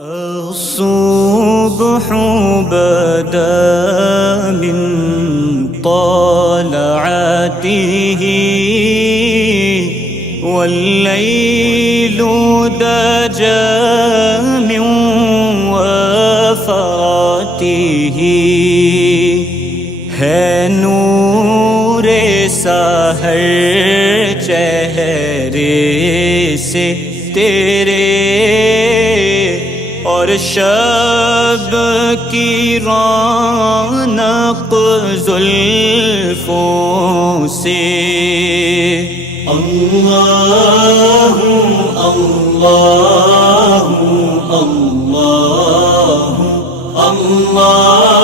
الصبح بدا من طلعته والليل دجى من وفراته है नूर सहर चेहरे से तेरे और शब की रौनक जुल्फों से। अल्लाहु अल्लाहु अल्लाहु अल्लाह